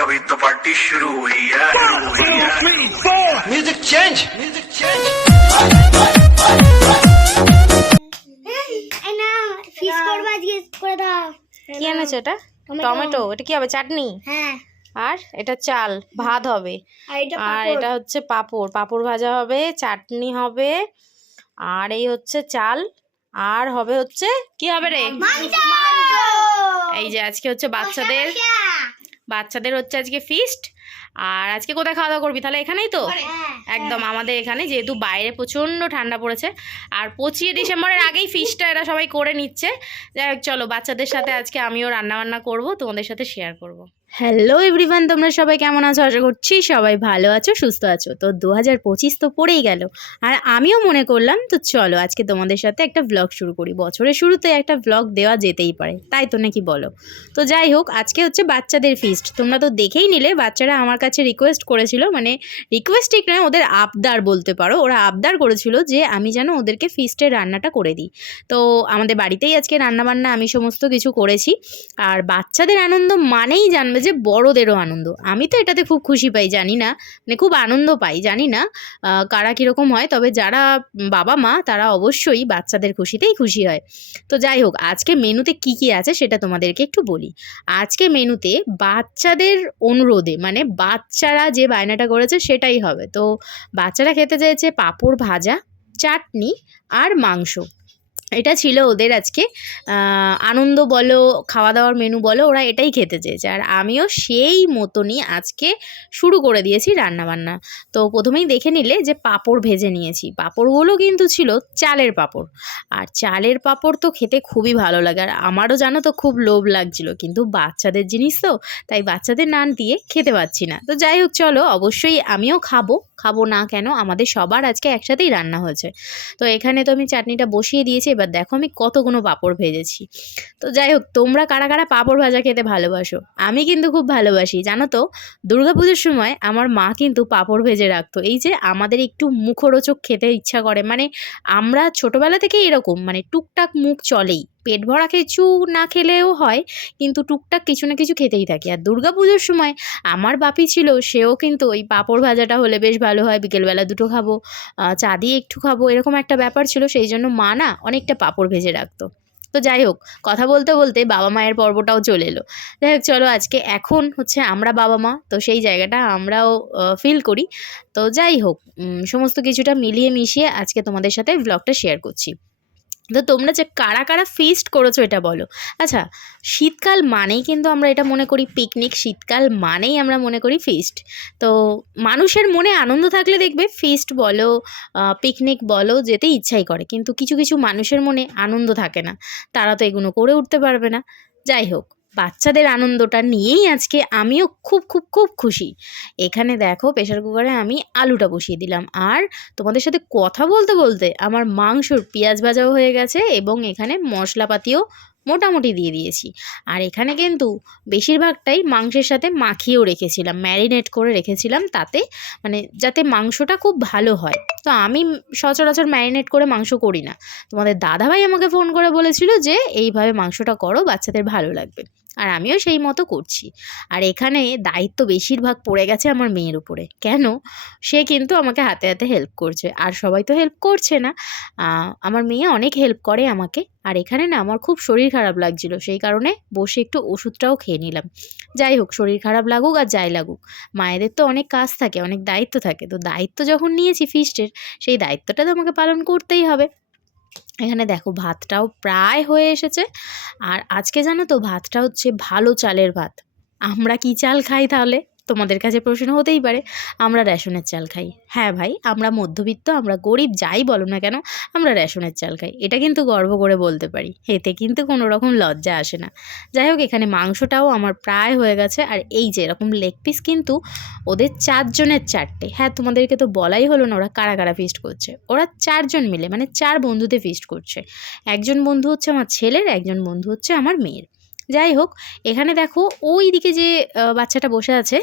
अभी तो पार्टी शुरू हुई है। Music change. ফিশ করবা আজকে করে দাও। কি এনেছো এটা? টমেটো। এটা কি হবে? চাটনি? হ্যাঁ। আর এটা চাল ভাত হবে, আর এটা হচ্ছে পাঁপড়, পাঁপড় ভাজা হবে, চাটনি হবে, আর এই হচ্ছে চাল, আর হবে হচ্ছে কি হবে রে? এই যে আজকে হচ্ছে বাচ্চাদের হচ্ছে আজকে ফিস্ট। আর আজকে কোথায় খাওয়া দাওয়া করবি তাহলে? এখানেই তো একদম আমাদের এখানে, যেহেতু বাইরে প্রচণ্ড ঠান্ডা পড়েছে আর 25 ডিসেম্বরের আগেই ফিস্টটা এরা সবাই করে নিচ্ছে। যাই হোক চলো, বাচ্চাদের সাথে আজকে আমিও রান্নাবান্না করবো, তোমাদের সাথে শেয়ার করব। হ্যালো এভরিওয়ান, তোমরা সবাই কেমন আছো? আশা করছি সবাই ভালো আছো, সুস্থ আছো। তো 2025 তো পড়েই গেল, আর আমিও মনে করলাম তো চলো আজকে তোমাদের সাথে একটা ব্লগ শুরু করি। বছরের শুরুতে একটা ব্লগ দেওয়া যেতেই পারে, তাই তো নাকি বলো? তো যাই হোক, আজকে হচ্ছে বাচ্চাদের ফিস্ট। তোমরা তো দেখেই নিলে, বাচ্চারা আমার কাছে রিকোয়েস্ট করেছিল, মানে রিকোয়েস্ট ঠিক নয়, ওদের আবদার বলতে পারো। ওরা আবদার করেছিল যে আমি যেন ওদেরকে ফিস্টের রান্নাটা করে দিই। তো আমাদের বাড়িতেই আজকে রান্নাবান্না আমি সমস্ত কিছু করেছি। আর বাচ্চাদের আনন্দ মানেই জানবে যে বড়দেরও আনন্দ। আমি তো এটাতে খুব খুশি পাই, জানি না মানে খুব আনন্দ পাই, জানি না কারা কীরকম হয়, তবে যারা বাবা মা তারা অবশ্যই বাচ্চাদের খুশিতেই খুশি হয়। তো যাই হোক, আজকে মেনুতে কি কি আছে সেটা তোমাদেরকে একটু বলি। আজকে মেনুতে বাচ্চাদের অনুরোধে, মানে বাচ্চারা যে বায়নাটা করেছে সেটাই হবে। তো বাচ্চারা খেতে চেয়েছে পাঁপড় ভাজা, চাটনি আর মাংস। এটা ছিল ওদের আজকে আনন্দ বলো, খাওয়া দাওয়ার মেনু বলো, ওরা এটাই খেতে চেয়েছে। আর আমিও সেই মতনই আজকে শুরু করে দিয়েছি রান্নাবান্না। তো প্রথমেই দেখে নিলে যে পাঁপড় ভেজে নিয়েছি। পাঁপড়গুলো কিন্তু ছিল চালের পাঁপড়, আর চালের পাঁপড় তো খেতে খুবই ভালো লাগে। আর আমারও জানো তো খুব লোভ লাগছিল, কিন্তু বাচ্চাদের জিনিস তো, তাই বাচ্চাদের নান দিয়ে খেতে পাচ্ছি না। তো যাই হোক চলো, অবশ্যই আমিও খাবো না কেন, আমাদের সবার আজকে একসাথেই রান্না হয়েছে। তো এখানে তো আমি চাটনিটা বসিয়ে দিয়েছি, এবার দেখো আমি কতগুলো পাঁপড় ভেজেছি। তো যাই হোক, তোমরা কারা কারা পাঁপড় ভাজা খেতে ভালোবাসো? আমি কিন্তু খুব ভালোবাসি, জানো তো। দুর্গাপুজোর সময় আমার মা কিন্তু পাঁপড় ভেজে রাখতো। এই যে আমাদের একটু মুখরোচক খেতে ইচ্ছা করে, মানে আমরা ছোটোবেলা থেকেই এরকম, মানে টুকটাক মুখ চলেই, পেট ভরা কিছু না খেলেও হয়, কিন্তু টুকটাক কিছু না কিছু খেতেই থাকি। আর দুর্গাপুজোর সময় আমার বাপি ছিল, সেও কিন্তু ওই পাঁপড় ভাজাটা হলে বেশ ভালো হয়, বিকেলবেলা দুটো খাবো, চা দিয়ে একটু খাবো, এরকম একটা ব্যাপার ছিল। সেই জন্য মা না অনেকটা পাঁপড় ভেজে রাখতো। তো যাই হোক, কথা বলতে বলতে বাবা মায়ের পর্বটাও চলে এলো। যাই হোক চলো, আজকে এখন হচ্ছে আমরা বাবা মা, তো সেই জায়গাটা আমরাও ফিল করি। তো যাই হোক, সমস্ত কিছুটা মিলিয়ে মিশিয়ে আজকে তোমাদের সাথে ব্লগটা শেয়ার করছি। তো তোমরা যে কারা কারা ফিস্ট করেছো এটা বলো। আচ্ছা, শীতকাল মানেই কিন্তু আমরা এটা মনে করি পিকনিক, শীতকাল মানেই আমরা মনে করি ফিস্ট। তো মানুষের মনে আনন্দ থাকলে দেখবে ফিস্ট বলো, পিকনিক বলো, যেতে ইচ্ছাই করে। কিন্তু কিছু কিছু মানুষের মনে আনন্দ থাকে না, তারা তো এগুলো করে উঠতে পারবে না। যাই হোক, বাচ্চাদের আনন্দটা নিয়েই আজকে আমিও খুব খুব খুব খুশি। এখানে দেখো প্রেশার কুকারে আমি আলুটা বসিয়ে দিলাম, আর তোমাদের সাথে কথা বলতে বলতে আমার মাংসর পেঁয়াজ ভাজাও হয়ে গেছে, এবং এখানে মশলাপাতিও মোটামুটি দিয়ে দিয়েছি। আর এখানে কিন্তু বেশিরভাগটাই মাংসের সাথে মাখিয়েও রেখেছিলাম, ম্যারিনেট করে রেখেছিলাম, তাতে মানে যাতে মাংসটা খুব ভালো হয়। তো আমি সচরাচর ম্যারিনেট করে মাংস করি না। তোমাদের দাদাভাই আমাকে ফোন করে বলেছিল যে এইভাবে মাংসটা করো, বাচ্চাদের ভালো লাগবে, আর আমিও সেই মতো করছি। আর এখানে দায়িত্ব বেশিরভাগ পড়ে গেছে আমার মেয়ের উপরে। কেন? সে কিন্তু আমাকে হাতে হাতে হেল্প করছে, আর সবাই তো হেল্প করছে না, আমার মেয়ে অনেক হেল্প করে আমাকে। আর এখানে না আমার খুব শরীর খারাপ লাগছিল, সেই কারণে বসে একটু ওষুধটাও খেয়ে নিলাম। যাই হোক, শরীর খারাপ লাগুক আর যাই লাগুক, মায়েদের তো অনেক কাজ থাকে, অনেক দায়িত্ব থাকে। তো দায়িত্ব যখন নিয়েছি ফিস্টের, সেই দায়িত্বটা তো আমাকে পালন করতেই হবে। এখানে দেখো ভাতটাও প্রায় হয়ে এসেছে। আর আজকে জানো তো, ভাতটা হচ্ছে ভালো চালের ভাত। আমরা কি চাল খাই তাহলে? তোমাদের কাছে প্রশ্ন হতেই পারে। আমরা রেশনের চাল খাই। হ্যাঁ ভাই, আমরা মধ্যবিত্ত, আমরা গরিব, যাই বলো না কেন, আমরা রেশনের চাল খাই। এটা কিন্তু গর্ব করে বলতে পারি, এতে কিন্তু কোনো রকম লজ্জা আসে না। যাই হোক, এখানে মাংসটাও আমার প্রায় হয়ে গেছে। আর এই যে এরকম লেগ পিস কিন্তু ওদের 4 জনের 4টে। হ্যাঁ, তোমাদেরকে তো বলাই হলো না ওরা কারা কারা ফিস্ট করছে। ওরা 4 জন মিলে, মানে 4 বন্ধুতে ফিস্ট করছে। একজন বন্ধু হচ্ছে আমার ছেলের, একজন বন্ধু হচ্ছে আমার মেয়ের। যাই হোক, এখানে দেখো ওই দিকে যে বাচ্চাটা বসে আছে,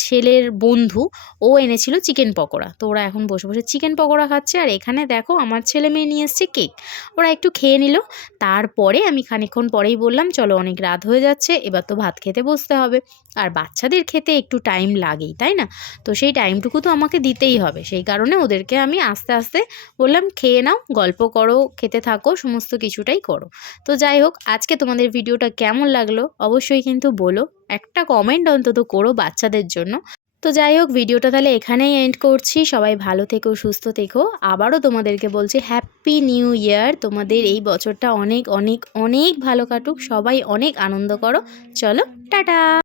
ছেলের বন্ধু, ও এনেছিল চিকেন পকোড়া। তো ওরা এখন বসে বসে চিকেন পকোড়া খাচ্ছে। আর এখানে দেখো আমার ছেলে মেয়ে নিয়ে এসছে কেক, ওরা একটু খেয়ে নিল। তারপরে আমি খানিকক্ষণ পরেই বললাম চলো, অনেক রাত হয়ে যাচ্ছে, এবার তো ভাত খেতে বসতে হবে। আর বাচ্চাদের খেতে একটু টাইম লাগেই, তাই না? তো সেই টাইমটুকু তো আমাকে দিতেই হবে, সেই কারণে ওদেরকে আমি আস্তে আস্তে বললাম খেয়ে নাও, গল্প করো, খেতে থাকো, সমস্ত কিছুটাই করো। তো যাই হোক, আজকে তোমাদের ভিডিওটা কেমন লাগলো অবশ্যই কিন্তু বলো, একটা কমেন্ট অন্তত করো বাচ্চাদের জন্য। তো যাই হোক, ভিডিওটা তাহলে এখানেই এন্ড করছি। সবাই ভালো থেকো, সুস্থ থেকো। আবারও তোমাদেরকে বলছি হ্যাপি নিউ ইয়ার। তোমাদের এই বছরটা অনেক অনেক অনেক ভালো কাটুক, সবাই অনেক আনন্দ করো। চলো টাটা।